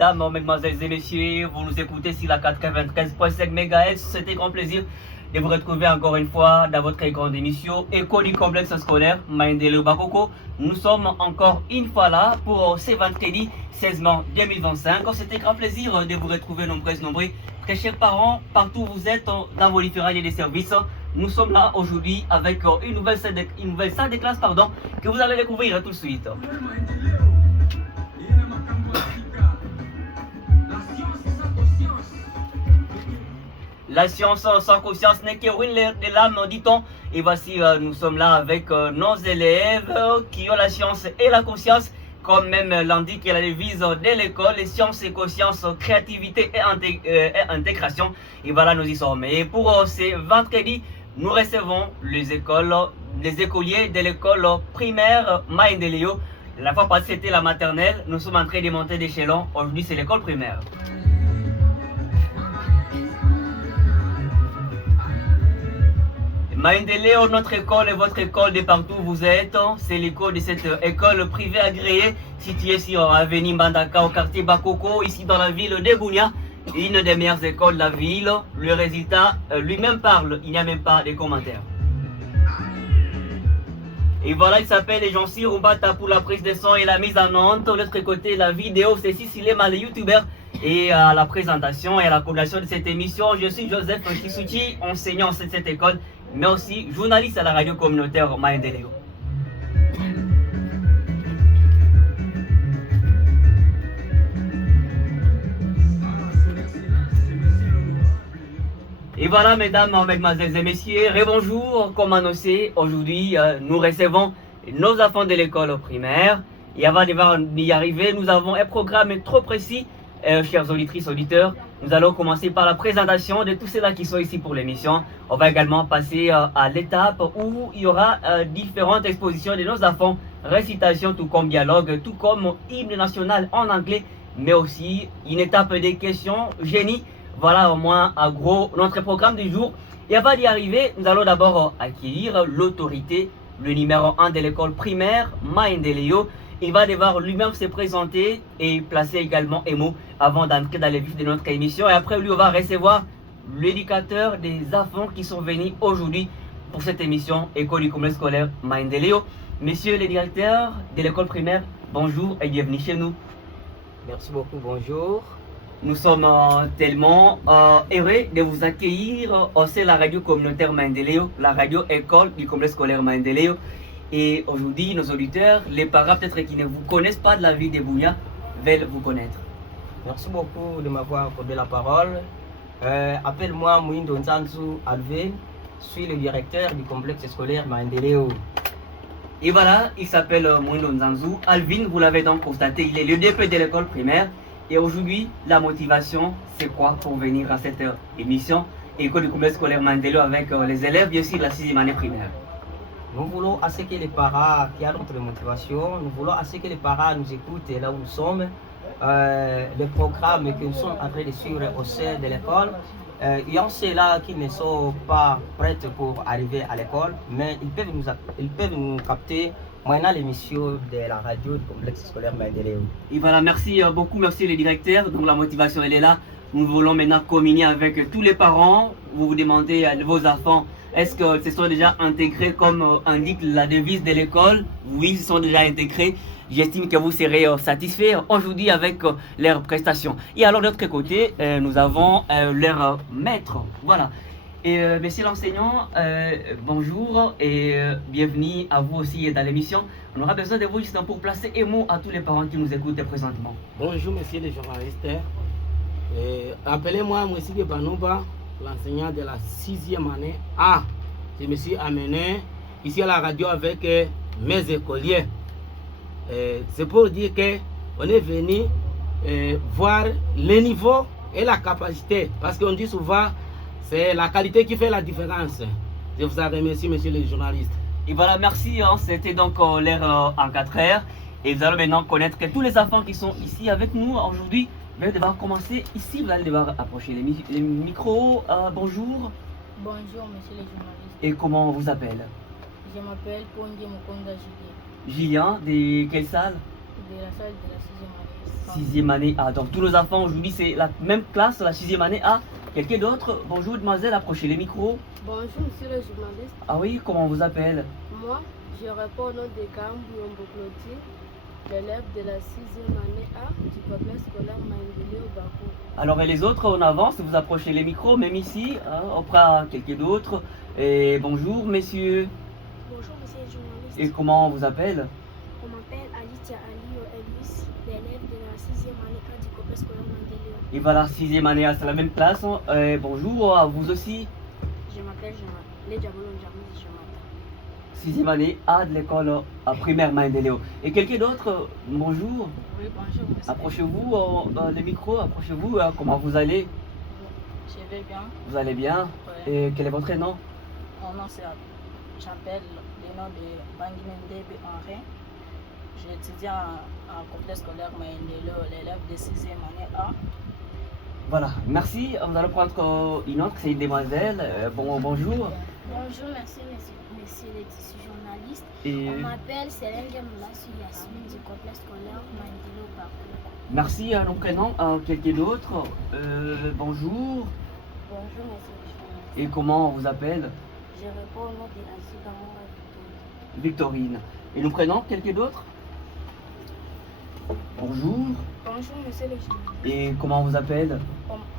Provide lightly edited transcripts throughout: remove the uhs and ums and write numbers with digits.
mesdames, mesdemoiselles et messieurs, vous nous écoutez sur la 93.5 MHz. C'est un grand plaisir de vous retrouver encore une fois dans votre grande émission École du complexe scolaire Maendeleo Bakoko. Nous sommes encore une fois là pour ce vendredi 16 mars 2025. C'est un grand plaisir de vous retrouver nombreux. Très chers parents, partout où vous êtes dans vos différents lieux de service, nous sommes là aujourd'hui avec une nouvelle salle de classe que vous allez découvrir tout de suite. La science sans conscience n'est que ruine de l'âme, dit-on. Et voici, nous sommes là avec nos élèves qui ont la science et la conscience, comme même l'indique la devise de l'école, les sciences et conscience, créativité et intégration. Et voilà, nous y sommes. Et pour ce vendredi, nous recevons les écoliers de l'école primaire Maendeleo. La fois passée, c'était la maternelle. Nous sommes en train de monter d'échelon. Aujourd'hui, c'est l'école primaire. Maendeleo, notre école et votre école de partout où vous êtes, c'est l'école de cette école privée agréée située sur l'avenue Mbandaka au quartier Bakoko, ici dans la ville de Bunia, une des meilleures écoles de la ville. Le résultat lui-même parle, il n'y a même pas de commentaires. Et voilà, il s'appelle Jean-Cyr Rumbata pour la prise de son et la mise en onde. De l'autre côté, la vidéo, c'est Sisilema, le youtubeur. Et à la présentation et à la coordination de cette émission, je suis Joseph Kisuchi, enseignant de cette école, mais aussi journaliste à la radio communautaire Maendeleo. Et voilà, mesdames, mesdemoiselles et messieurs, rebonjour. Comme annoncé, aujourd'hui, nous recevons nos enfants de l'école primaire. Et avant d'y arriver, nous avons un programme trop précis, chers auditrices, auditeurs. Nous allons commencer par la présentation de tous ceux-là qui sont ici pour l'émission. On va également passer à l'étape où il y aura différentes expositions de nos enfants, récitation, tout comme dialogue, tout comme hymne national en anglais, mais aussi une étape des questions génie. Voilà au moins en gros notre programme du jour. Et avant d'y arriver, nous allons d'abord acquérir l'autorité, le numéro 1 de l'école primaire, Maendeleo. Il va devoir lui-même se présenter et placer également un mot avant d'entrer dans les vifs de notre émission. Et après, lui, on va recevoir l'éducateur des enfants qui sont venus aujourd'hui pour cette émission École du complexe scolaire Maendeleo. Monsieur le directeur de l'école primaire, bonjour et bienvenue chez nous. Merci beaucoup, bonjour. Nous sommes tellement heureux de vous accueillir au sein de la radio communautaire Maendeleo, la radio école du complexe scolaire Maendeleo. Et aujourd'hui, nos auditeurs, les parents peut-être qui ne vous connaissent pas de la ville de Bunia, veulent vous connaître. Merci beaucoup de m'avoir accordé la parole. Appelle-moi Mouindo Nzanzu Alvin, je suis le directeur du complexe scolaire Maendeleo. Et voilà, il s'appelle Mouindo Nzanzu Alvin, vous l'avez donc constaté, il est le DP de l'école primaire. Et aujourd'hui, la motivation, c'est quoi pour venir à cette émission École du complexe scolaire Maendeleo avec les élèves, bien sûr, de la 6e année primaire? Nous voulons à ce que les parents qui ont notre motivation, nous voulons à ce que les parents nous écoutent là où nous sommes, les programmes que nous sommes en train de suivre au sein de l'école. Il y a ceux-là qui ne sont pas prêts pour arriver à l'école, mais ils peuvent nous capter maintenant l'émission de la radio du complexe scolaire Maendeleo. Et voilà, merci beaucoup, merci le directeur. Donc la motivation, elle est là. Nous voulons maintenant communier avec tous les parents. Vous vous demandez à vos enfants, est-ce que ce sont déjà intégrés comme indique la devise de l'école? Oui, ils sont déjà intégrés. J'estime que vous serez satisfaits aujourd'hui avec leurs prestations. Et alors de l'autre côté, nous avons leur maître. Voilà. Et monsieur l'enseignant, bonjour et bienvenue à vous aussi dans l'émission. On aura besoin de vous juste pour placer un mot à tous les parents qui nous écoutent présentement. Bonjour monsieur le journaliste. Appelez-moi monsieur Banouba, l'enseignant de la 6e année A. Je me suis amené ici à la radio avec mes écoliers. C'est pour dire qu'on est venu voir le niveau et la capacité. Parce qu'on dit souvent, c'est la qualité qui fait la différence. Je vous remercie, monsieur le journaliste. Et voilà, merci. C'était donc l'heure en 4 heures. Et vous allez maintenant connaître que tous les enfants qui sont ici avec nous aujourd'hui, vous allez devoir commencer ici. Vous allez devoir approcher les micros. Bonjour. Bonjour, monsieur le journaliste. Et comment on vous appelle? Je m'appelle Pondie Mukonda Julien, Julien, de quelle salle? de la salle de la 6e année. Sixième année A. Donc tous nos enfants aujourd'hui c'est la même classe, la sixième année A. Quelqu'un d'autre? Bonjour demoiselle, approchez les micros. Bonjour, monsieur le journaliste. Ah oui, comment on vous appelle? Moi, je réponds au nom de Kambou Clotilde, l'élève de la 6e année A du complexe scolaire Maïndélé au Bakou. Alors et les autres, on avance, vous approchez les micros, même ici, hein, auprès à quelqu'un d'autre. Et bonjour messieurs. Bonjour, monsieur le journaliste. Et comment on vous appelle? On m'appelle Alicia Alio Elvis, l'élève de la 6e année A du complexe scolaire Mandela. Et voilà, sixième année A, c'est la même classe. Hein. Bonjour à vous aussi. Je m'appelle les Diabolon Jamis Jonathan. Sixième année A de l'école primaire Maïndéléo. Et quelqu'un d'autre? Bonjour. Oui, bonjour, monsieur. Approchez-vous les micros, approchez-vous. Comment vous allez? Je vais bien. Vous allez bien? Ouais. Et quel est votre nom? Mon nom, c'est. J'appelle le nom de Banguinendebe Henri. J'étudie en complexe scolaire Maïndélo, l'élève de 6e année A. Voilà, merci. Nous allons prendre une autre, c'est une demoiselle. Bonjour. Bonjour, merci, monsieur le journaliste. Et On m'appelle Célène Gemoulassou Yasmine du complexe scolaire Mandela au Bakou. merci à nos prénoms. Quelqu'un d'autre? Bonjour. Bonjour, monsieur le journaliste. Et comment on vous appelle? Je réponds au nom de Azigamora Victoria. Victorine. Et nos prénoms, quelqu'un d'autre? Bonjour. Bonjour, monsieur le journaliste. Et comment on vous appelle?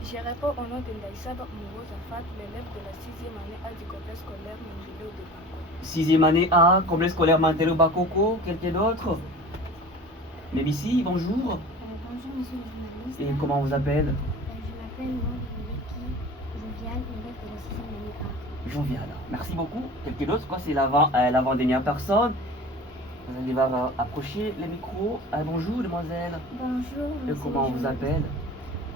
Je réponds au nom de Ndaïsaba Mouroza Fat, l'élève de la 6e année A du complexe scolaire Mandela au Bakou. Sixième année A, complexe scolaire Mantello Bakoko. Quelqu'un d'autre? Même ici, bonjour. Bonjour, monsieur le journaliste. Et comment on vous appelle? Je m'appelle Niki Jovial, élève de la 6e année A. Jovial. Merci beaucoup. Quelqu'un d'autre? Quoi, c'est l'avant-dernière personne. Vous allez voir approcher les micros. Bonjour, demoiselle. Bonjour, Et monsieur comment on le vous journaliste. appelle?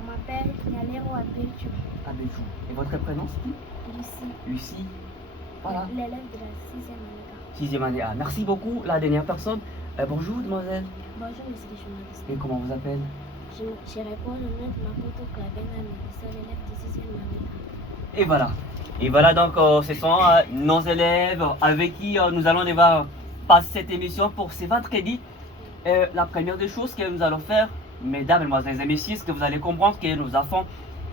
On m'appelle Nyalero Abelchou, Abedjou. Et votre prénom, c'est qui? Lucie, Lucie. Voilà. l'élève de la 6e année A. Sixième année A. Merci beaucoup. La dernière personne. Bonjour, demoiselle. Bonjour, monsieur le journaliste. Et comment on vous appelle? Je réponds au nom de Makoto Klavena Mélissa, l'élève de 6e année A. Et voilà. Et voilà donc, ce sont nos élèves avec qui nous allons devoir passer cette émission pour ce vendredi. La première des choses que nous allons faire, mesdames, mesdemoiselles et messieurs, c'est que vous allez comprendre que nous avons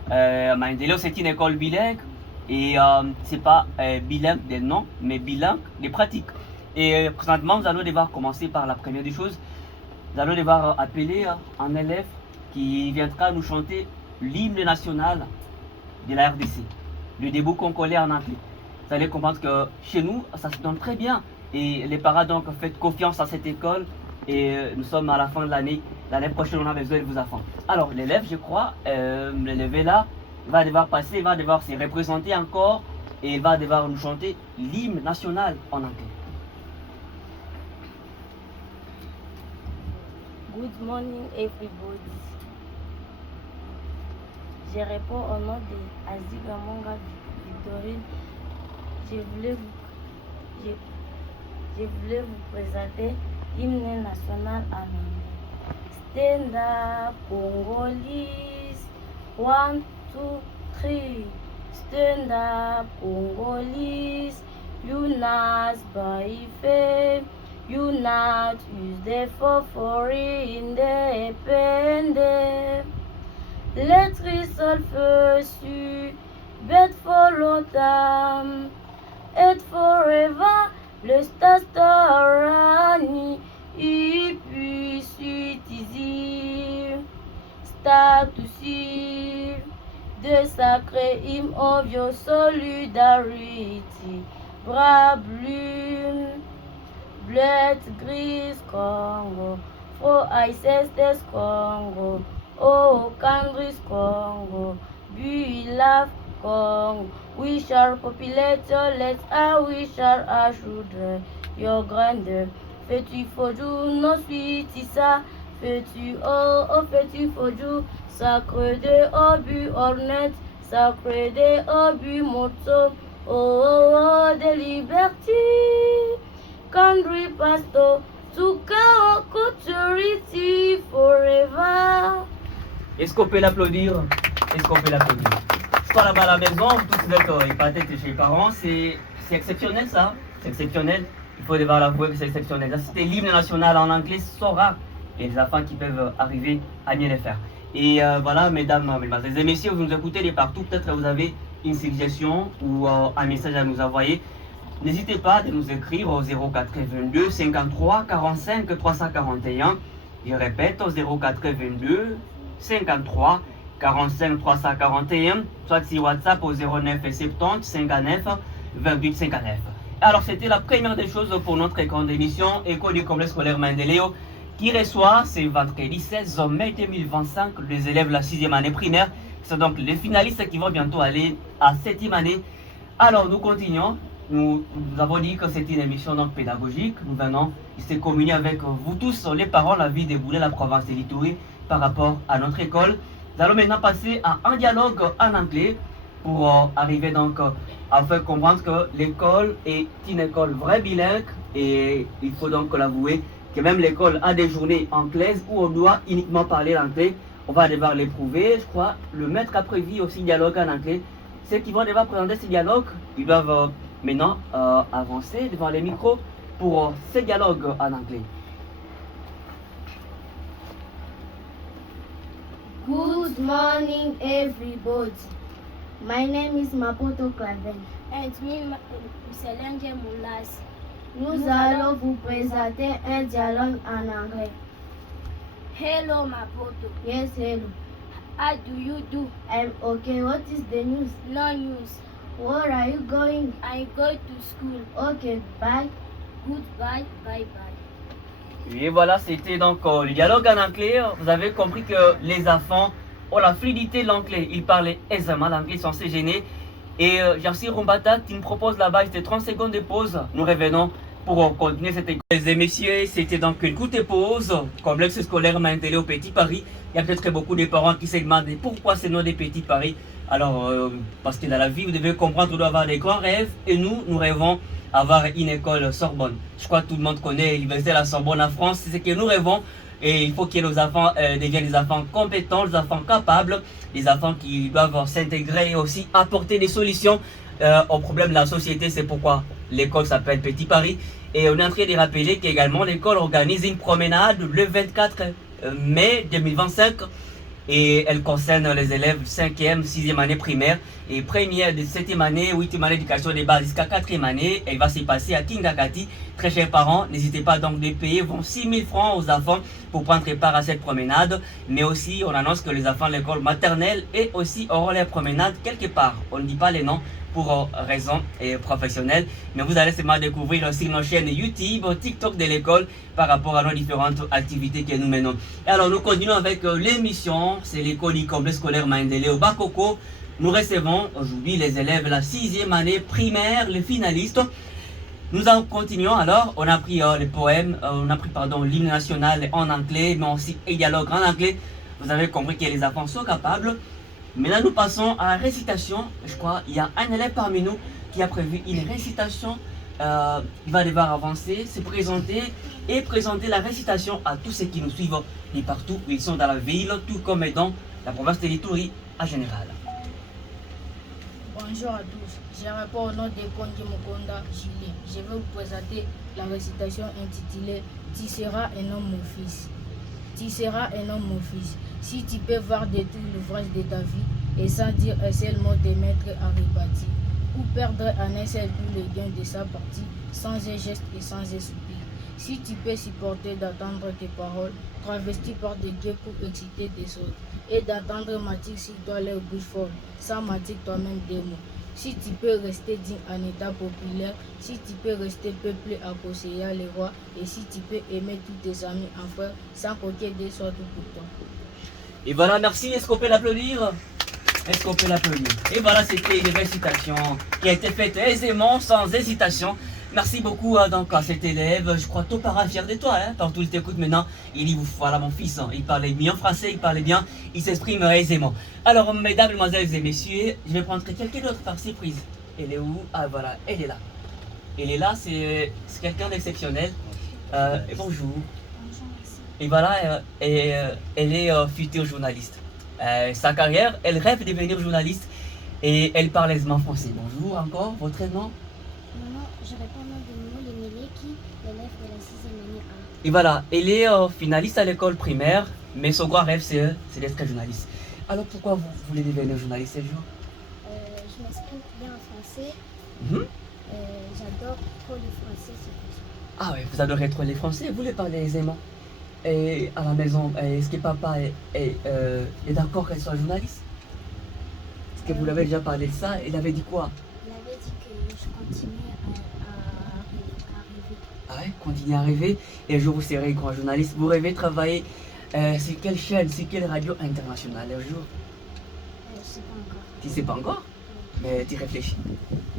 Maïndéléo, c'est une école bilingue. Et c'est pas bilingue des noms, mais bilingue des pratiques. Et présentement, nous allons devoir commencer par la première des choses. Nous allons devoir appeler un élève qui viendra nous chanter l'hymne national de la RDC, le debout congolais en anglais. Vous allez comprendre que chez nous, ça se donne très bien. Et les parents, donc, faites confiance à cette école. Et nous sommes à la fin de l'année. L'année prochaine, on a besoin de vos enfants. Alors, l'élève, je crois, l'élève est là. Il va devoir passer, il va devoir se représenter encore. Et il va devoir nous chanter l'hymne national en anglais. Good morning everybody. Je réponds au nom de Azigamonga Victorine. Je voulais vous présenter l'hymne national en anglais. Stand up, Congolese. 1, 2, 3. Stand up, Congolese. Unite by faith. Unite with the fight for independence. Let's resolve sur but for longtemps and forever. Le Stastarani et puis citizen. Start to see de sacré hymne of your solidarity. Bras bleu. Blood gris Congo, for ancestors Congo, oh countries Congo, we love Congo. We shall populate your lands and we shall our children, your grandeur. Fais-tu Fodou, nos suitissa, fais-tu oh, fais-tu Fodou, sacré de obus honnête, sacré de obus moto, oh, de liberté. Country pastor to culturity forever. Est-ce qu'on peut l'applaudir? Est-ce qu'on peut l'applaudir? Je crois là-bas à la maison, tous vous êtes épatés chez les parents, c'est exceptionnel ça, c'est exceptionnel. Il faut devoir l'avouer que c'est exceptionnel. Là, c'était l'hymne national en anglais, Sora. et les enfants qui peuvent arriver à mieux les faire. Et voilà, mesdames, mesdemoiselles et messieurs, vous nous écoutez de partout, peut-être que vous avez une suggestion ou un message à nous envoyer. N'hésitez pas à nous écrire au 0422 53 45 341. Je répète, au 0422 53 45 341, soit sur WhatsApp au 09 70 59 28 59. Alors, c'était la première des choses pour notre école d'émission École du complexe scolaire Mendeleo, qui reçoit ce vendredi 16 mai 2025 les élèves de la 6e année primaire. C'est donc les finalistes qui vont bientôt aller à 7e année. Alors, nous continuons. Nous avons dit que c'était une émission donc pédagogique. Nous venons de communier avec vous tous, les parents, la vie déboulée la province de l'Ituri par rapport à notre école. Nous allons maintenant passer à un dialogue en anglais pour arriver donc à faire comprendre que l'école est une école vraie bilingue et il faut donc l'avouer que même l'école a des journées anglaises où on doit uniquement parler l'anglais. On va devoir l'éprouver, je crois. Le maître a prévu aussi dialogue en anglais. Ceux qui vont devoir présenter ces dialogues, ils doivent maintenant avancer devant les micros pour ces dialogues en anglais. Good morning, everybody. My name is Mapoto Claven. And me, Selenge Moulas. Nous allons vous présenter un dialogue en anglais. Hello, Mapoto. Yes, hello. How do you do? I'm okay. What is the news? No news. Where are you going? I go to school. Okay, bye. Goodbye, bye bye. Et voilà, c'était donc le dialogue en anglais. Vous avez compris que les enfants ont la fluidité de l'anglais. Ils parlaient aisément l'anglais sans se gêner. Et Jarcy Rumbata qui nous propose là-bas, c'était 30 secondes de pause. Nous revenons pour continuer cette école. Mesdames et messieurs, c'était donc une courte pause. Complexe scolaire Mendeleo au Petit Paris. Il y a peut-être beaucoup de parents qui se demandent pourquoi c'est nom des Petits Paris. Alors, parce que dans la vie, vous devez comprendre, on doit avoir des grands rêves. Et nous rêvons avoir une école Sorbonne. Je crois que tout le monde connaît l'université de la Sorbonne en France. C'est ce que nous rêvons. Et il faut que nos enfants deviennent des enfants compétents, des enfants capables, des enfants qui doivent s'intégrer et aussi apporter des solutions aux problèmes de la société. C'est pourquoi l'école s'appelle Petit Paris. Et on est en train de rappeler qu'également l'école organise une promenade le 24 mai 2025. Et elle concerne les élèves 5e, 6e année primaire et première de 7e année, 8e année d'éducation de base jusqu'à 4e année. Elle va se passer à Kingakati. Très chers parents, n'hésitez pas donc de payer 6 000 francs aux enfants pour prendre part à cette promenade. Mais aussi, on annonce que les enfants de l'école maternelle et aussi auront leur promenade quelque part. On ne dit pas les noms pour raisons professionnelles, mais vous allez seulement découvrir sur nos chaînes YouTube, TikTok de l'école par rapport à nos différentes activités que nous menons. Et alors nous continuons avec l'émission, c'est l'école du complexe scolaire Mendeleo Bakoko. Nous recevons aujourd'hui les élèves de la 6e année primaire, les finalistes. Nous en continuons alors, on a pris les poèmes, on a pris l'hymne national en anglais, mais aussi un dialogue en anglais. Vous avez compris que les enfants sont capables. Maintenant, nous passons à la récitation. Je crois qu'il y a un élève parmi nous qui a prévu une récitation. Il va devoir avancer, se présenter et présenter la récitation à tous ceux qui nous suivent et partout où ils sont dans la ville, tout comme dans la province de l'Ituri en général. Bonjour à tous, je réponds au nom de Kondi Mukonda Gilles. Je vais vous présenter la récitation intitulée « Tu seras un homme, mon fils ». Tu seras un homme, mon fils, si tu peux voir de tout l'ouvrage de ta vie et sans dire un seul mot de maître à rebâtir, ou perdre en un seul coup le gain de sa partie, sans un geste et sans un soupir. Si tu peux supporter d'entendre tes paroles, travesties par des dieux pour exciter des autres, et d'entendre matique si toi leur bouche folle, sans matique toi-même des mots. Si tu peux rester digne en état populaire, si tu peux rester peuplé à conseiller les rois, et si tu peux aimer tous tes amis en frère, sans qu'aucun d'eux soit tout pour toi. Et voilà, merci. Est-ce qu'on peut l'applaudir? Est-ce qu'on peut l'applaudir? Et voilà, c'était une récitation qui a été faite aisément, sans hésitation. Merci beaucoup donc à cet élève. Je crois que ton parent est fier de toi. Partout il t'écoute maintenant. Il dit, voilà mon fils. Il parlait bien français, il parlait bien. Il s'exprime aisément. Alors, mesdames, mesdemoiselles et messieurs, je vais prendre quelqu'un d'autre par surprise. Elle est où? Ah voilà, elle est là. Elle est là, c'est quelqu'un d'exceptionnel. Bonjour. Et voilà, elle est future journaliste. Sa carrière, elle rêve de devenir journaliste et elle parle aisément français. Bonjour encore, votre nom? Non, je réponds au nom de Momo Lemeleki, l'élève de la 6e année A. Et voilà, elle est finaliste à l'école primaire, mais son grand rêve, c'est d'être journaliste. Alors pourquoi vous voulez devenir journaliste ce jour? Je m'exprime bien en français. Mhm. J'adore trop le français, c'est pour ça. Ah oui, vous adorez trop les français, vous les parlez aisément. Et à la maison, est-ce que papa est d'accord qu'elle soit journaliste? Est-ce que vous l'avez déjà parlé de ça? Il avait dit quoi? Il avait dit que je continue à rêver. Ah ouais, continuez à rêver. Et un jour, vous serez grand journaliste. Vous rêvez de travailler sur quelle chaîne, sur quelle radio internationale un jour? Je ne sais pas encore. Tu sais pas encore? Mais tu réfléchis.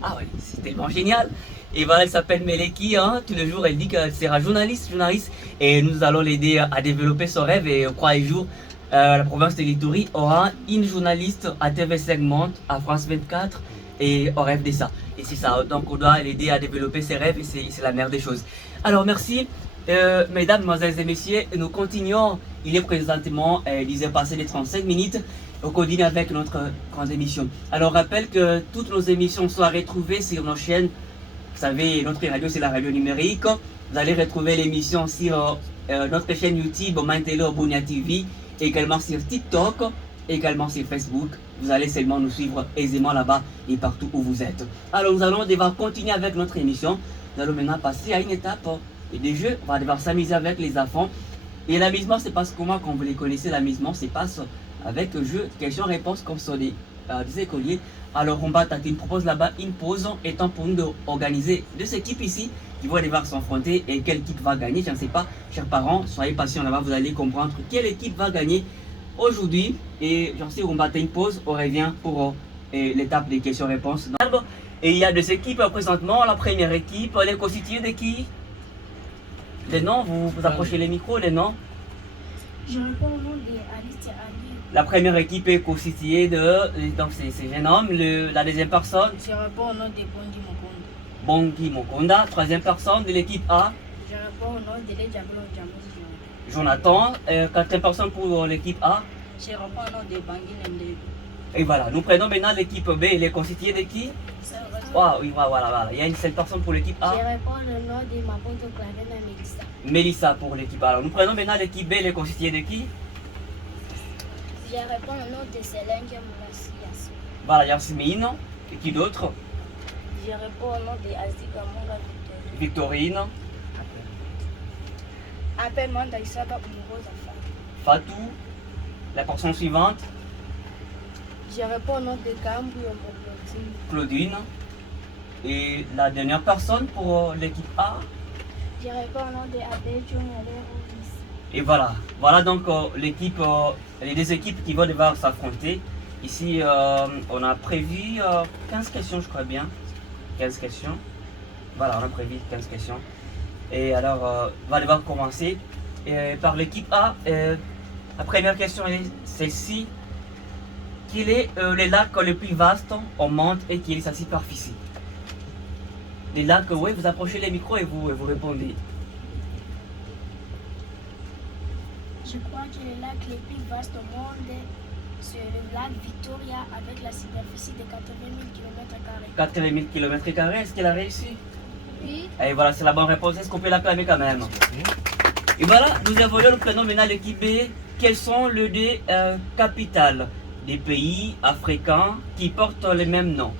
Ah oui, c'est tellement génial. Et voilà, elle s'appelle Meleki. Hein. Tous les jours, elle dit qu'elle sera journaliste. Et nous allons l'aider à développer son rêve. Et je crois un jour, la province de l'Ituri aura une journaliste à TV5 Monde, à France 24. Et on rêve de ça. Et c'est ça. Donc, on doit l'aider à développer ses rêves. Et c'est la meilleure des choses. Alors, merci. Mesdames, mesdemoiselles et messieurs, nous continuons. Il est présentement, il est passé les 35 minutes. On continue avec notre grande émission. Alors, on rappelle que toutes nos émissions sont à retrouver sur nos chaînes. Vous savez, notre radio, c'est la radio numérique. Vous allez retrouver l'émission sur notre chaîne YouTube, Mantelo Bunia TV, également sur TikTok, également sur Facebook. Vous allez seulement nous suivre aisément là-bas et partout où vous êtes. Alors, nous allons devoir continuer avec notre émission. Nous allons maintenant passer à une étape des jeux. On va devoir s'amuser avec les enfants. Et l'amusement, c'est parce que moi, quand vous les connaissez, l'amusement, c'est passe avec jeu, questions-réponses comme sur des écoliers. Alors, on va tâter, propose là-bas une pause, étant pour nous d'organiser deux équipes ici qui vont devoir s'affronter et quelle équipe va gagner. Je ne sais pas, chers parents, soyez patients là-bas, vous allez comprendre quelle équipe va gagner aujourd'hui. Et j'en sais, on va une pause, on revient pour l'étape des questions-réponses. Et il y a deux équipes présentement. La première équipe, elle est constituée de qui? Les noms, vous approchez les micros, les noms. Je réponds au nom d'Alice et Ali. La première équipe est constituée de, donc c'est jeune homme, la deuxième personne, Je réponds au nom de Bongi Mokondo. Bongi Mokonda, troisième personne de l'équipe A, Je réponds au nom de Diablo Jamus. Jonathan, quatrième personne pour l'équipe A. Je réponds au nom de Bangui Nende. Et voilà, nous prenons maintenant l'équipe B, elle est constituée de qui? Oui, voilà, il y a une seule personne pour l'équipe A. Je réponds au nom de Maponto Clavena Mélissa. Mélissa pour l'équipe A. Alors nous prenons maintenant l'équipe B, elle est constituée de qui? Je réponds au nom de Célène Moulassias. Voilà, Yasmine, et qui d'autre? Je réponds au nom de Azika Monga Victorine, Appelle-moi Daïsaba Oumourosa Fatou, la personne suivante, Je réponds au nom de Kambu Ombokloti. Claudine, et la dernière personne pour l'équipe A. Je réponds au nom de Abel Junior. Et voilà donc l'équipe, les deux équipes qui vont devoir s'affronter. Ici, on a prévu 15 questions, je crois bien. 15 questions. Voilà, on a prévu 15 questions. Et alors, on va devoir commencer par l'équipe A. La première question est celle-ci. Quel est le lac le plus vaste au monde et qui est sa superficie? Les lacs, oui, vous approchez les micros et vous répondez. Je crois que le lac le plus vaste au monde, c'est le lac Victoria avec la superficie de 80 000 km². 80 000 km², est-ce qu'elle a réussi? Oui. Et voilà, c'est la bonne réponse. Est-ce qu'on peut l'acclamer quand même? Et voilà, nous évoluons, nous prenons maintenant l'équipe B. Quelles sont les deux capitales des pays africains qui portent le même nom?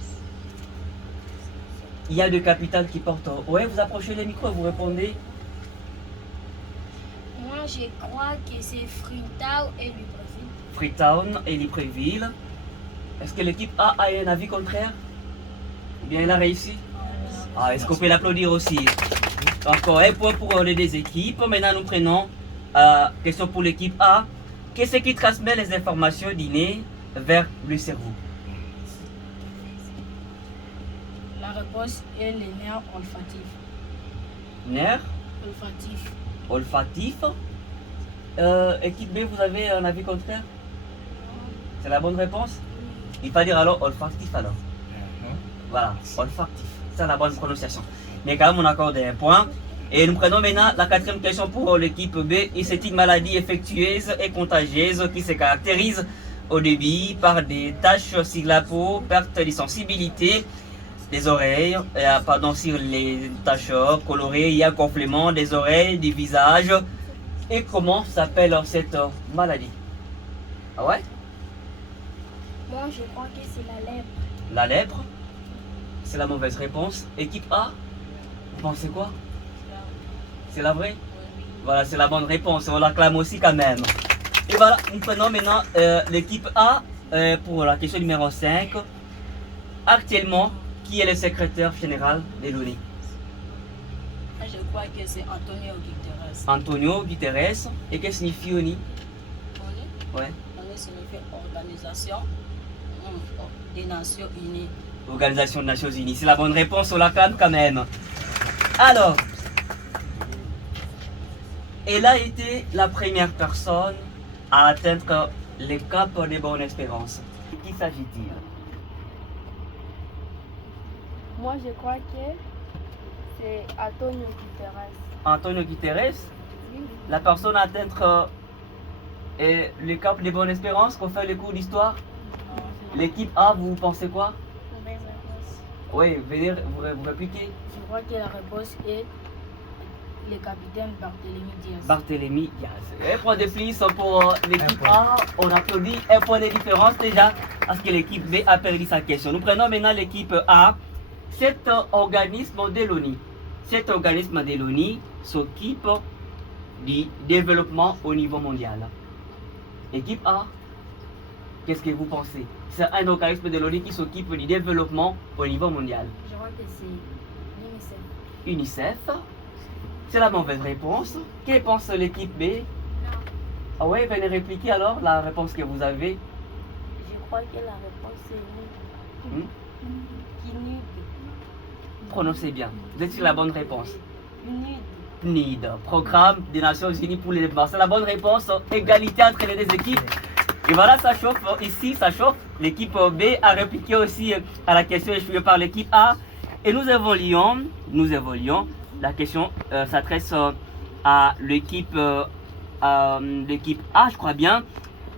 Il y a deux capitales qui portent... Ouais, vous approchez les micros et vous répondez. Moi, je crois que c'est Freetown et Libreville. Freetown et Libreville. Est-ce que l'équipe A a un avis contraire? Ou bien elle a réussi? Ah, est-ce qu'on peut l'applaudir aussi? Encore un point pour les deux équipes. Maintenant, nous prenons question pour l'équipe A. Qu'est-ce qui transmet les informations du nez vers le cerveau? La réponse est les nerfs olfactifs. Nerf Olfactifs. olfactif. Équipe B, vous avez un avis contraire? C'est la bonne réponse? Il faut dire alors olfactif alors. Voilà, olfactif. C'est la bonne prononciation. Mais quand même, on accorde un point. Et nous prenons maintenant la quatrième question pour l'équipe B. Et c'est une maladie infectieuse et contagieuse qui se caractérise au début par des taches sur la peau, perte de sensibilité, des oreilles, pardon, sur les taches colorées, il y a gonflement des oreilles, du visage. Et comment s'appelle cette maladie? Ah ouais? Moi, je crois que c'est la lèpre. La lèpre? C'est la mauvaise réponse. Équipe A, vous pensez quoi? C'est la vraie? Voilà, c'est la bonne réponse. On l'acclame aussi quand même. Et voilà, nous prenons maintenant l'équipe A pour la question numéro 5. Actuellement, qui est le secrétaire général de l'ONU? Je crois que c'est Antonio Guterres. Antonio Guterres. Et qu'est-ce que signifie ONU? ONU Ouais. ONU signifie Organisation des Nations Unies. Organisation des Nations Unies. C'est la bonne réponse, on l'acclame quand même. Alors, elle a été la première personne à atteindre le cap de Bonne Espérance. De qui s'agit-il? Moi, je crois que c'est Antonio Guterres. Antonio Guterres, Oui. la personne à atteindre le cap de Bonne Espérance qu'on fait le cours d'histoire. L'équipe A, vous pensez quoi? Mauvaise réponse. Oui, venez vous répliquer. Je crois que la réponse est le capitaine Barthélémy Diaz. Barthélémy Diaz. Un point de plus pour l'équipe A. On applaudit. Un point de différence déjà parce que l'équipe B a perdu sa question. Nous prenons maintenant l'équipe A. Cet organisme de l'ONU. Cet organisme de l'ONU s'occupe du développement au niveau mondial. Équipe A, qu'est-ce que vous pensez? C'est un organisme de l'ONU qui s'occupe du développement au niveau mondial. Je crois que c'est l'UNICEF. UNICEF. C'est la mauvaise réponse. Que pense l'équipe B? Ah ouais, venez répliquer alors la réponse que vous avez. Je crois que la réponse est Hmm? PNUD. Prononcez bien. Vous êtes sur la bonne réponse. PNUD. PNID, Programme des Nations Unies pour le développement. C'est la bonne réponse. Égalité entre les deux équipes. Et voilà, ça chauffe. Ici, ça chauffe. L'équipe B a répliqué aussi à la question échouée par l'équipe A. Et nous évoluons. La question s'adresse à l'équipe A, je crois bien.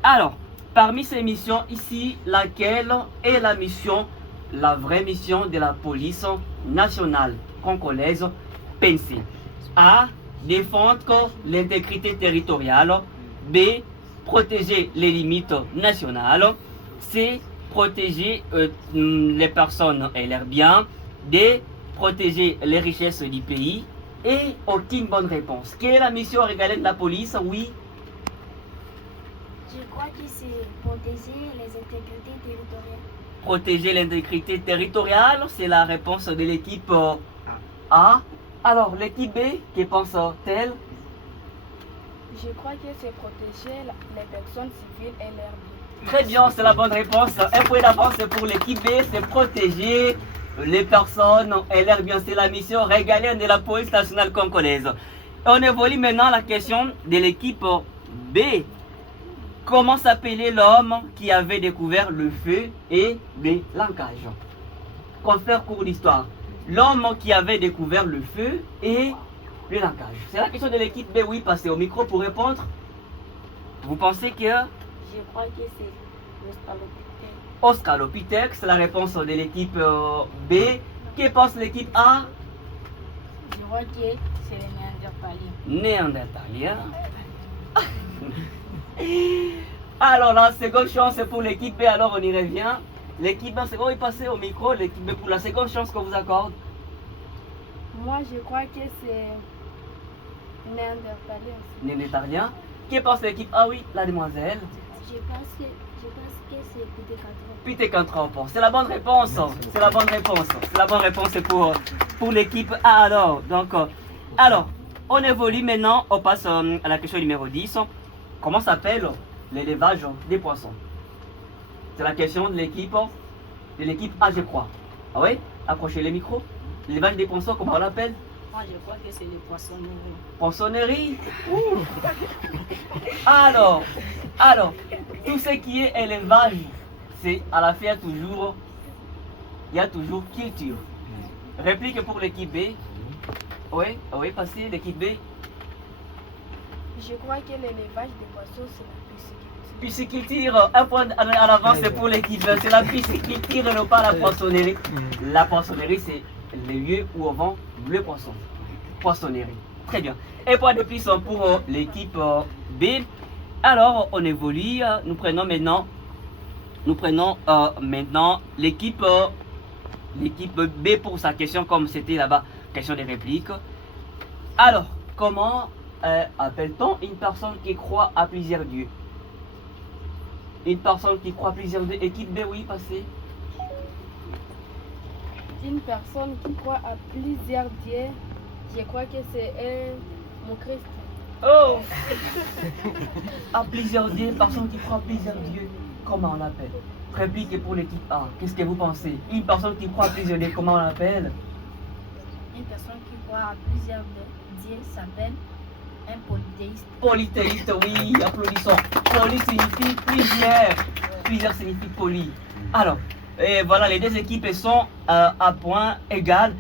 Alors, parmi ces missions ici, laquelle est la vraie mission de la police nationale congolaise, PNC? A. Défendre l'intégrité territoriale. B. Protéger les limites nationales. C. Protéger les personnes et leurs biens. D. Protéger les richesses du pays. Et aucune bonne réponse. Quelle est la mission régalienne de la police? Oui. Je crois que c'est protéger les intégrité territoriales. Protéger l'intégrité territoriale, c'est la réponse de l'équipe A. Alors, l'équipe B, que pense-t-elle? Je crois que c'est protéger les personnes civiles et leurs biens. Très bien, c'est la bonne réponse. Un point d'avance pour l'équipe B, c'est protéger les personnes et leurs biens. C'est la mission régalienne de la police nationale congolaise. On évolue maintenant la question de l'équipe B. Comment s'appelait l'homme qui avait découvert le feu et le langage? Confère cours d'histoire. L'homme qui avait découvert le feu et le langage. C'est la question de l'équipe B. Oui, passez au micro pour répondre. Vous pensez que Je crois que c'est l'Australopithèque. Australopithèque, c'est la réponse de l'équipe B. Que pense l'équipe A? Je crois que c'est les Néandertaliens. Néandertalien. Alors la seconde chance pour l'équipe B, alors on y revient. L'équipe B, c'est bon, il passe au micro, l'équipe B pour la seconde chance qu'on vous accorde. Moi, je crois que c'est Néandertalien. Néandertalien. Que pense l'équipe A? Oui, la demoiselle. Je pense que c'est Pithecanthrope. C'est la bonne réponse. C'est la bonne réponse. C'est la bonne réponse pour l'équipe A alors. Donc, alors, on évolue maintenant, on passe à la question numéro 10. Comment s'appelle l'élevage des poissons? C'est la question de l'équipe A, je crois. Ah oui? Approchez les micros. L'élevage des poissons, comment on l'appelle? Moi, je crois que c'est les poissonneries. Poissonnerie. Alors, tout ce qui est élevage, c'est à la fin toujours, il y a toujours culture. Réplique pour l'équipe B. Oui, passez l'équipe B. Je crois que l'élevage des poissons, c'est la pisciculture. Pisciculture, un point à l'avance c'est pour l'équipe. C'est la pisciculture et non pas la poissonnerie. La poissonnerie, c'est le lieu où on vend le poisson. Poissonnerie. Très bien. Et point de plus pour l'équipe B. Alors, on évolue. Nous prenons maintenant l'équipe B pour sa question, comme c'était là-bas, question des répliques. Alors, comment appelle-t-on une personne qui croit à plusieurs dieux? Une personne qui croit à plusieurs dieux. Équipe B, oui, passez. Une personne qui croit à plusieurs dieux, je crois que c'est mon Christ. Oh! À plusieurs dieux, une personne qui croit à plusieurs dieux. Comment on l'appelle? Réplique pour l'équipe A. Qu'est-ce que vous pensez? Une personne qui croit à plusieurs dieux, comment on l'appelle? Une personne qui croit à plusieurs dieux s'appelle un polythéiste. Polythéiste, oui, applaudissons. Poly signifie plusieurs. Plusieurs signifie poly. Alors, et voilà, les deux équipes sont à point égal.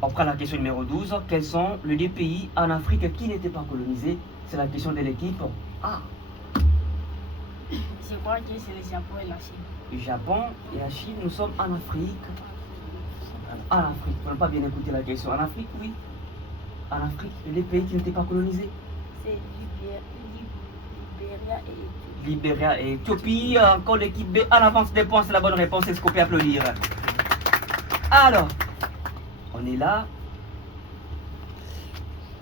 On prend la question numéro 12. Quels sont les deux pays en Afrique qui n'étaient pas colonisés? C'est la question de l'équipe A. Je crois que c'est le Japon et la Chine. Le Japon et la Chine, nous sommes en Afrique. En Afrique, on n'a pas bien écouté la question. En Afrique, oui. En Afrique, les pays qui n'étaient pas colonisés. C'est Libéria et Éthiopie. Libéria et Éthiopie. Encore l'équipe B en avance des points, c'est la bonne réponse. Est-ce qu'on peut applaudir? Alors, on est là.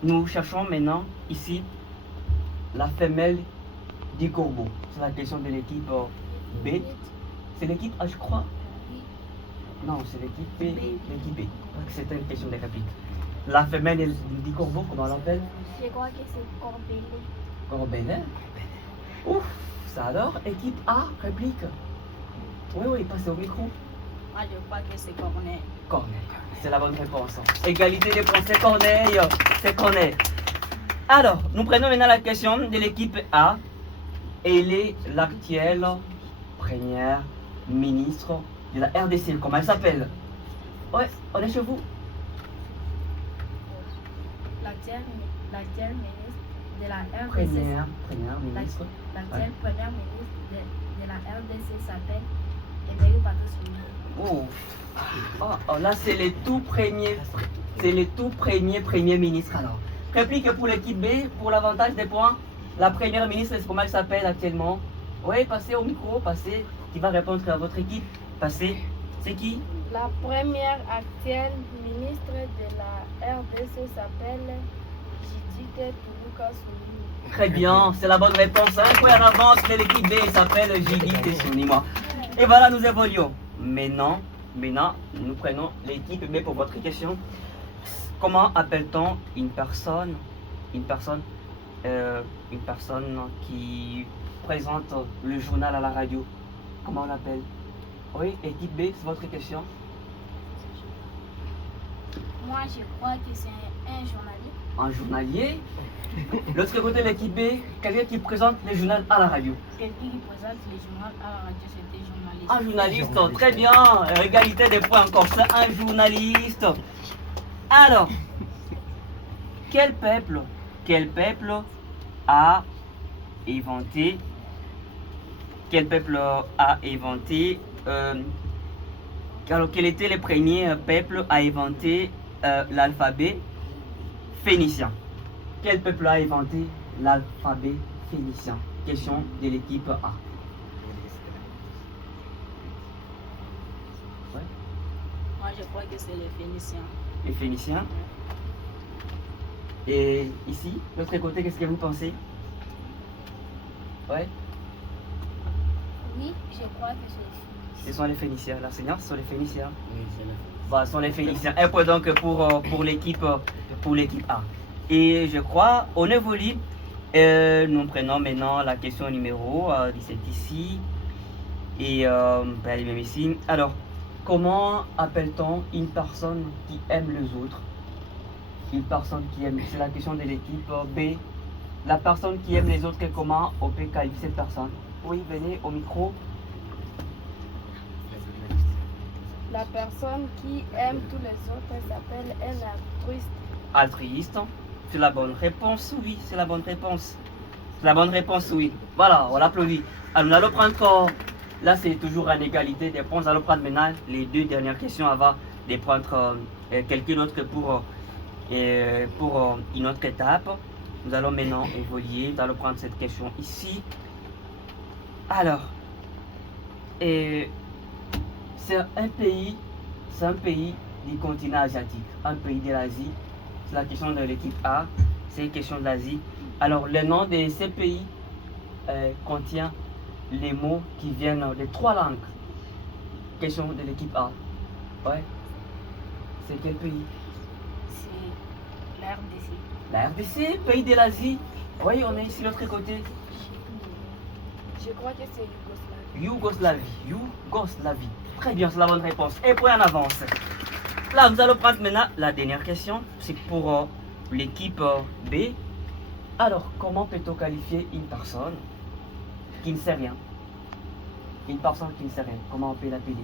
Nous cherchons maintenant ici la femelle du corbeau. C'est la question de l'équipe B. C'est l'équipe A, je crois. Non, c'est l'équipe B. L'équipe B. C'est une question de réplique. La femelle du corbeau, comment on l'appelle? Je crois que c'est Corbélé. Corbélé. Ouf, ça alors. Équipe A, réplique. Oui, oui, passez au micro. Moi, je crois que c'est Corneille. Corneille. C'est la bonne réponse. Égalité des points, c'est Corneille. C'est Corneille. Alors, nous prenons maintenant la question de l'équipe A. Elle est l'actuelle première ministre de la RDC. Comment elle s'appelle? Ouais, on est chez vous. L'actuelle ministre de la RDC. Première ministre. L'actuelle première ministre de la RDC s'appelle Emery Patrice Lumumba. Oh. Oh, là c'est le tout premier. C'est le tout premier ministre alors. Réplique pour l'équipe B, pour l'avantage des points. La première ministre, c'est comment elle s'appelle actuellement? Oui, passez au micro, passez. Qui va répondre à votre équipe? Passez. C'est qui? La première actuelle ministre de la RDC s'appelle Judith Tuluka Suminwa. Très bien, c'est la bonne réponse. Un point en avance de l'équipe B, elle s'appelle Judith Suminwa. Et voilà, nous évoluons. Maintenant, nous prenons l'équipe B pour votre question. Comment appelle-t-on une personne qui présente le journal à la radio? Comment on l'appelle? Oui, équipe B, c'est votre question. Moi, je crois que c'est un journalier. Un journalier? L'autre côté de l'équipe B, quelqu'un qui présente le journal à la radio. Quelqu'un qui présente le journal à la radio, c'était journaliste. Un journaliste, très bien. Égalité des points encore, c'est un journaliste. Alors, quel peuple a inventé alors quel était le premier peuple à inventer l'alphabet phénicien? Quel peuple a inventé l'alphabet phénicien? Question de l'équipe A. Ouais. Moi, je crois que c'est les Phéniciens. Les Phéniciens. Et ici, de l'autre côté, qu'est-ce que vous pensez? Ouais. Oui, je crois que c'est Ce sont les Phéniciens. L'enseignant, ce sont les Phéniciens. Oui, c'est là. Voilà, ce sont les Phéniciens. Un point donc pour l'équipe A. Et je crois, on évolue. Nous prenons maintenant la question numéro 17 ici. Et on peut aller même ici. Alors, comment appelle-t-on une personne qui aime les autres? Une personne qui aime, c'est la question de l'équipe B. La personne qui aime les autres, comment on peut qualifier cette personne? Oui, venez au micro. La personne qui aime tous les autres s'appelle un altruiste. Altruiste, c'est la bonne réponse. Oui, c'est la bonne réponse. La bonne réponse, oui. Voilà, on l'applaudit. Alors, nous allons prendre, là c'est toujours en égalité des points. Nous allons prendre maintenant les 2 dernières questions avant de prendre quelqu'un d'autre pour une autre étape. Nous allons maintenant évoluer. Nous allons prendre cette question ici. Alors, c'est un pays du continent asiatique, un pays de l'Asie. C'est la question de l'équipe A, c'est une question de l'Asie. Alors, le nom de ces pays contient les mots qui viennent des 3 langues. Question de l'équipe A. Ouais. C'est quel pays? C'est la RDC. La RDC, pays de l'Asie. Oui, on est ici de l'autre côté. Je crois que c'est Yougoslavie. Yougoslavie. Très bien, c'est la bonne réponse. Et point en avance. Là, nous allons prendre maintenant la dernière question. C'est pour l'équipe B. Alors, comment peut-on qualifier une personne qui ne sait rien? Une personne qui ne sait rien, comment on peut l'appeler?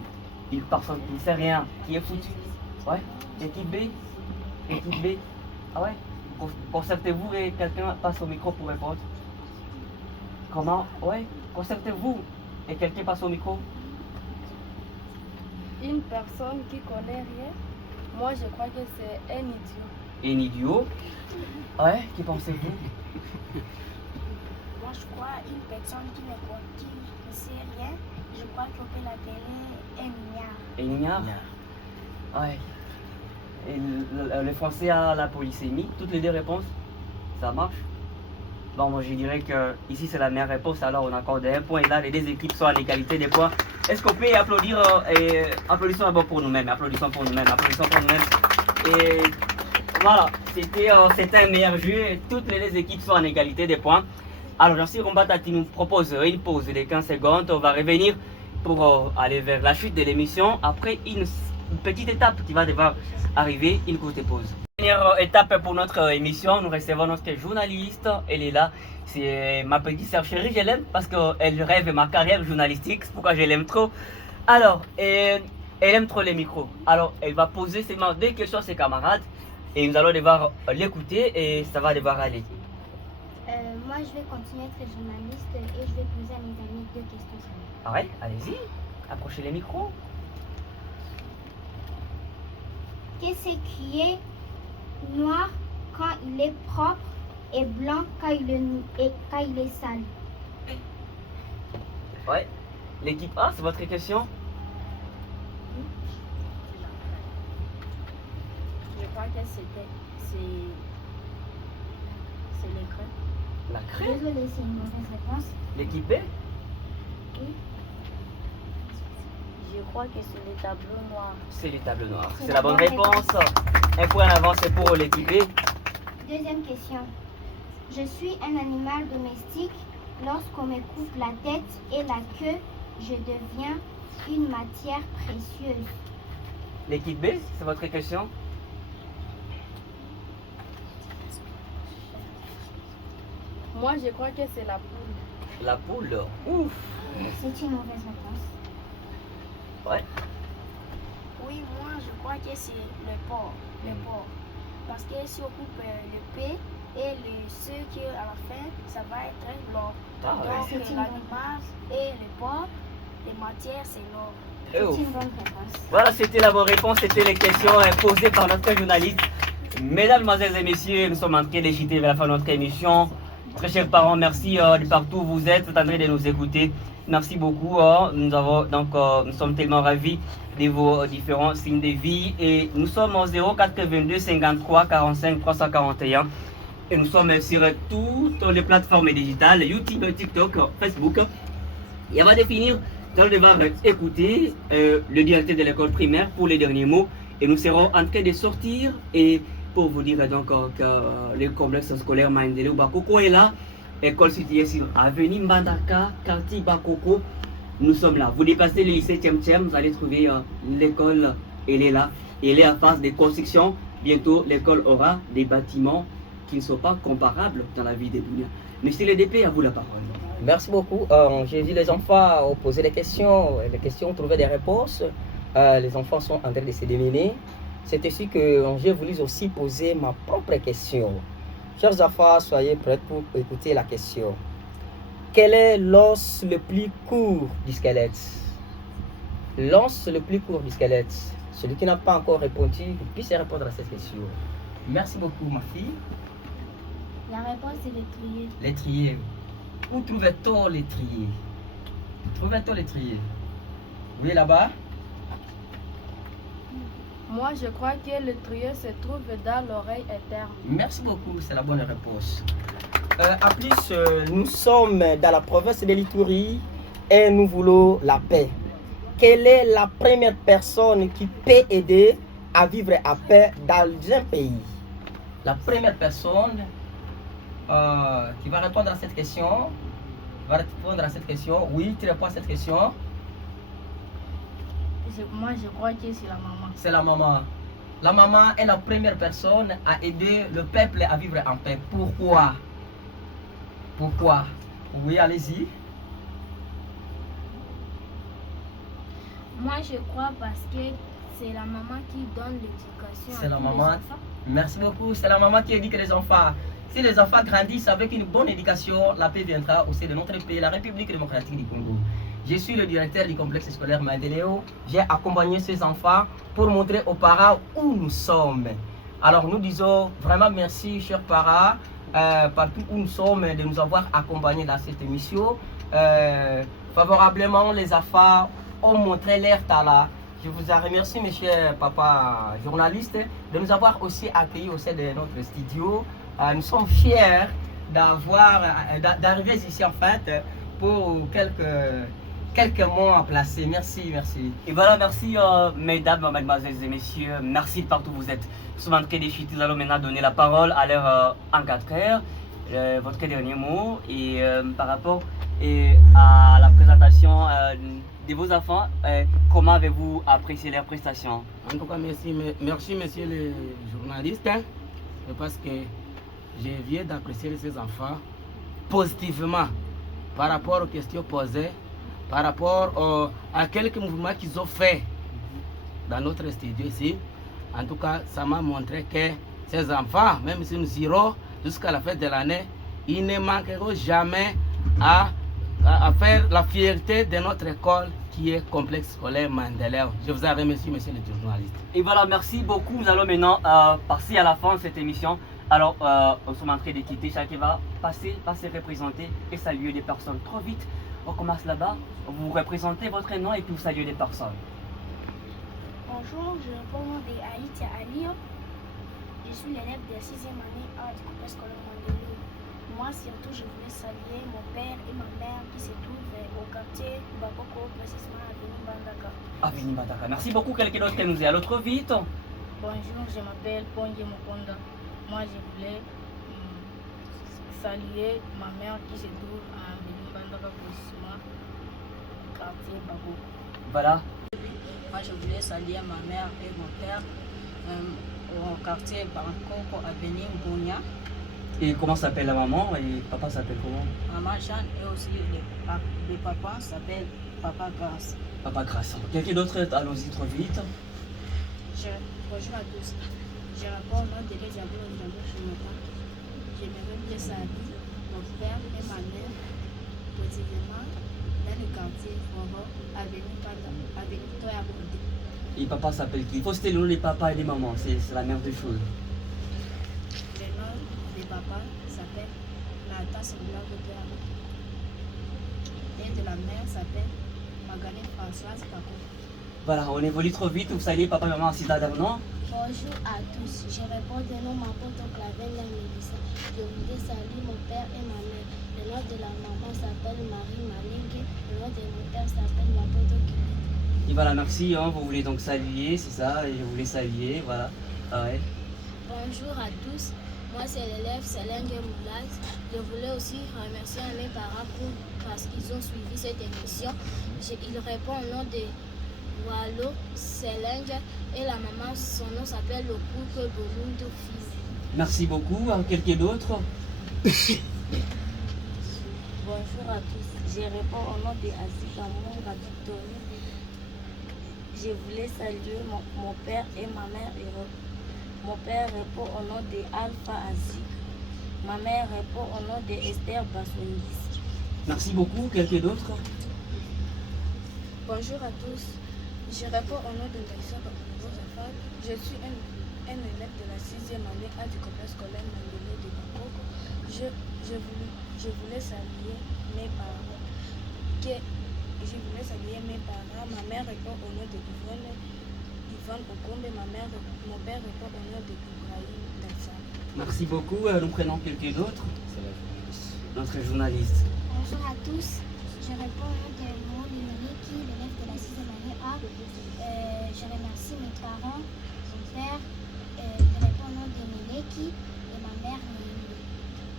Une personne qui ne sait rien, qui est foutue. Ouais, équipe B. Équipe B. Ah ouais, concertez-vous et quelqu'un passe au micro pour répondre. Comment? Ouais, concertez-vous et quelqu'un passe au micro. Une personne qui connaît rien, moi je crois que c'est un idiot. Un idiot? Ouais, qui pensez-vous? Moi, je crois une personne qui ne sait rien, je crois qu'on peut l'appeler un ignare. Un ignare? Ouais. Et le français a la polysémie. Toutes les 2 réponses, ça marche? Bon, moi je dirais que ici c'est la meilleure réponse, alors on accorde 1 point. Et là, les 2 équipes sont à l'égalité des points. Est-ce qu'on peut applaudir applaudissons d'abord pour nous-mêmes, applaudissons pour nous-mêmes, applaudissons pour nous-mêmes. Et voilà, c'était un meilleur jeu. Et toutes les 2 équipes sont en égalité des points. Alors, Jean-Cyr Rombatati nous propose une pause de 15 secondes. On va revenir pour aller vers la chute de l'émission. Après une petite étape qui va devoir arriver, une courte pause. Dernière étape pour notre émission, nous recevons notre journaliste. Elle est là, c'est ma petite sœur chérie, je l'aime parce qu'elle rêve ma carrière journalistique, c'est pourquoi je l'aime trop. Alors, elle aime trop les micros. Alors, elle va poser seulement 2 questions à ses camarades et nous allons devoir l'écouter et ça va devoir aller. Moi, je vais continuer à être journaliste et je vais poser à mes amis 2 questions. Ah ouais, allez-y, approchez les micros. Qu'est-ce qui est noir quand il est propre et blanc quand il est sale? Ouais, l'équipe A, c'est votre question? Je crois que c'est l'écran. La craie? Désolée, c'est une mauvaise réponse. L'équipe B? Oui. Je crois que c'est les tableaux noirs. C'est les tableaux noirs. C'est la bonne réponse. 1 point en avance pour l'équipe B. 2e question. Je suis un animal domestique. Lorsqu'on me coupe la tête et la queue, je deviens une matière précieuse. L'équipe B, c'est votre question? Moi je crois que c'est la poule. La poule? Ouf! C'est une mauvaise réponse. Ouais. Oui, moi, je crois que c'est le porc. Le porc. Parce que si on coupe le P et le C qui à la fin, ça va être blanc. Ah, ouais. Donc, l'animal et le porc, les matières, c'est l'or. Eh oh. C'est une bonne réponse. Voilà, c'était la bonne réponse. C'était les questions posées par notre journaliste. Mesdames, Mesdemoiselles et Messieurs, nous sommes en train de chuter vers la fin de notre émission. Très chers parents, merci de partout où vous êtes, vous êtes en train de nous écouter. Merci beaucoup. Nous sommes tellement ravis de vos différents signes de vie. Et nous sommes au 082 53 45 341. Et nous sommes sur toutes les plateformes digitales, YouTube, TikTok, Facebook. Et avant de finir, nous allons devoir écouter le directeur de l'école primaire pour les derniers mots. Et nous serons en train de sortir et pour vous dire donc que le complexe scolaire Maendeleo Bakoko est là. École située sur avenue Mbandaka, quartier Bakoko. Nous sommes là. Vous dépassez le lycée Tchem, vous allez trouver l'école. Elle est là. Elle est en phase de construction. Bientôt, l'école aura des bâtiments qui ne sont pas comparables dans la vie des Dounia. Monsieur le DP, à vous la parole. Merci beaucoup. J'ai vu les enfants poser des questions, trouver des réponses. Les enfants sont en train de se démener. C'est ainsi que j'ai voulu aussi poser ma propre question. Chers enfants, soyez prêts pour écouter la question. Quel est l'os le plus court du squelette? L'os le plus court du squelette. Celui qui n'a pas encore répondu, puisse répondre à cette question. Merci beaucoup, ma fille. La réponse est l'étrier. L'étrier. Où trouvait-on l'étrier? Trouvait-on l'étrier? Oui, là-bas. Moi, je crois que le trier se trouve dans l'oreille interne. Merci beaucoup, c'est la bonne réponse. En plus, nous sommes dans la province de l'Itourie et nous voulons la paix. Quelle est la première personne qui peut aider à vivre en paix dans un pays? La première personne qui va répondre à cette question, oui, tu réponds à cette question. Moi, je crois que c'est la maman. C'est la maman. La maman est la première personne à aider le peuple à vivre en paix. Pourquoi? Pourquoi? Oui, allez-y. Moi, je crois parce que c'est la maman qui donne l'éducation. C'est la maman. Merci beaucoup. C'est la maman qui éduque les enfants. Si les enfants grandissent avec une bonne éducation, la paix viendra aussi de notre pays, la République démocratique du Congo. Je suis le directeur du complexe scolaire Mandeleo. J'ai accompagné ces enfants pour montrer aux parents où nous sommes. Alors nous disons vraiment merci, chers parents, partout où nous sommes, de nous avoir accompagnés dans cette émission. Favorablement, les enfants ont montré leur talent. Je vous remercie, mes chers papas journalistes, de nous avoir aussi accueillis au sein de notre studio. Nous sommes fiers d'arriver ici en fait pour quelques mots à placer. Merci, merci. Et voilà, merci mesdames, mademoiselles et messieurs. Merci de partout où vous êtes. Nous sommes en train de chuter. Nous allons maintenant donner la parole à leur encadreur. Votre dernier mot et par rapport à la présentation de vos enfants, comment avez-vous apprécié leurs prestations? En tout cas, merci monsieur le journaliste, parce que je viens d'apprécier ces enfants positivement par rapport aux questions posées, par rapport à quelques mouvements qu'ils ont fait dans notre studio ici. En tout cas, ça m'a montré que ces enfants, même si nous irons jusqu'à la fin de l'année, ils ne manqueront jamais à faire la fierté de notre école qui est complexe scolaire Mandeleo. Je vous remercie, monsieur le journaliste. Et voilà, merci beaucoup. Nous allons maintenant passer à la fin de cette émission. Alors, nous sommes en train de quitter. Chacun va passer représenter et saluer des personnes. Trop vite, on commence là-bas. Vous représentez votre nom et puis vous saluez des personnes. Bonjour, je réponds au nom de Haïti Alio. Je suis l'élève de la 6e année A du complexe scolaire Mandeleo. Moi, surtout, je voulais saluer mon père et ma mère qui se trouvent au quartier Bakoko, précisément à Avenue Bandaka. Avenue Bandaka. Merci beaucoup. Quelqu'un d'autre qui nous est à l'autre vite. Bonjour, je m'appelle Pongi Mukonda. Moi, je voulais saluer ma mère qui se trouve à Avenue Bandaka, précisément quartier Bakoko. Voilà. Moi, je voulais saluer ma mère et mon père au quartier Bakoko, Avenue Bonia. Et comment s'appelle la maman et papa s'appelle comment? Maman Jeanne et aussi le papa s'appelle Papa Grâce. Papa Grâce. Quelqu'un d'autre? Allons-y trop vite. Bonjour à tous. Je réponds au nom de l'Église J'aimerais bien saluer mon père et ma mère positivement dans le quartier Foro, avenue Toya Bondé. Et papa s'appelle qui? Il faut citer le nom des papas et des mamans, c'est la mère des choses. Le nom de papa s'appelle Nata Sembla Toya Bondé. Et de la mère s'appelle Magali Françoise Kako. Voilà, on évolue trop vite, vous saluez papa et maman ainsi d'adamant. Bonjour à tous, je réponds de nom Mapoto Clavel Mélissa. Je voulais saluer mon père et ma mère. Le nom de la maman s'appelle Marie Malingue. Le nom de mon père s'appelle Mapoto Kimet. Et voilà, merci, hein, vous voulez donc saluer, c'est ça, et je voulais saluer, voilà. Ah ouais. Bonjour à tous, moi c'est l'élève Selenge Moulaz. Je voulais aussi remercier mes parents parce qu'ils ont suivi cette émission. Il répond au nom de Wallo Selenge et la maman, son nom s'appelle Lokouke Bolundo Fils. Merci beaucoup, quelqu'un d'autre? Bonjour à tous, je réponds au nom de Aziz Amonga Victorie. Je voulais saluer mon père et ma mère. Mon père répond au nom de Alpha Aziz. Ma mère répond au nom de Esther Bassongis. Merci beaucoup. Quelqu'un d'autre? Bonjour à tous. Je réponds au nom de Taïsa Josephat. Je suis un élève de la 6e année A du complexe scolaire Mandelo de Bakoko. Je voulais saluer mes parents. Ma mère répond au nom de Yvonne Okombe. Mon père répond au nom de Ibrahim Dalsa. Merci beaucoup. Nous prenons quelqu'un d'autre. Notre journaliste. Bonjour à tous. Je réponds au nom de Méliki, l'élève de la 6e année A. Je remercie mes parents, mon père. Je réponds au nom de Méliki et ma mère.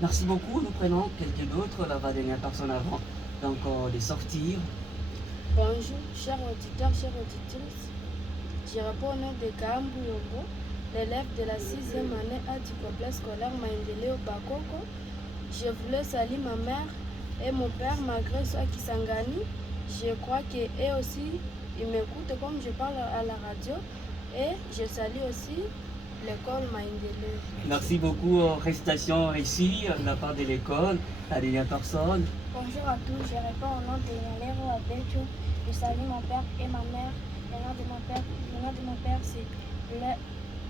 Merci beaucoup. Nous prenons quelqu'un d'autre. La dernière personne avant de sortir. Bonjour, chers auditeurs, chères auditrices. Je réponds au nom de Kambu Yombo, l'élève de la 6e année A du complexe scolaire Maendeleo Bakoko. Je voulais saluer ma mère et mon père malgré ceux qui s'engagent. Je crois qu'eux aussi, ils m'écoutent comme je parle à la radio. Et je salue aussi l'école Maendeleo. Merci beaucoup. Récitation réussie de la part de l'école. La dernière personne. Bonjour à tous, je réponds au nom de Nalero Abecho. Je salue mon père et ma mère. Le nom de mon père c'est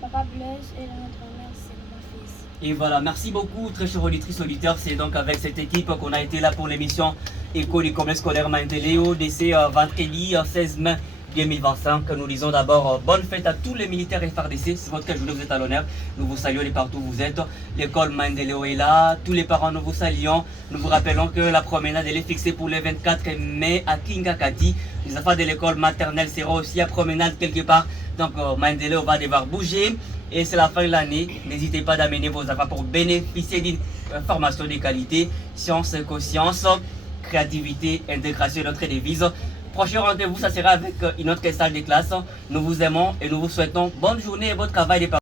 Papa Blaise et le nom de ma mère c'est mon fils. Et voilà, merci beaucoup, très chers auditrices, auditeurs. C'est donc avec cette équipe qu'on a été là pour l'émission École du complexe scolaire Maendeleo de ce vendredi 16 mai 2025. Nous disons d'abord bonne fête à tous les militaires FARDC. C'est votre journée, vous êtes à l'honneur. Nous vous saluons de partout où vous êtes. L'école Maendeleo est là. Tous les parents, nous vous saluons. Nous vous rappelons que la promenade est fixée pour le 24 mai à Kingakati. Les enfants de l'école maternelle seront aussi à promenade quelque part. Donc Maendeleo va devoir bouger. Et c'est la fin de l'année. N'hésitez pas d'amener vos enfants pour bénéficier d'une formation de qualité. Science, conscience, créativité, intégration, notre devise. Prochain rendez-vous, ça sera avec une autre salle de classe. Nous vous aimons et nous vous souhaitons bonne journée et bon travail.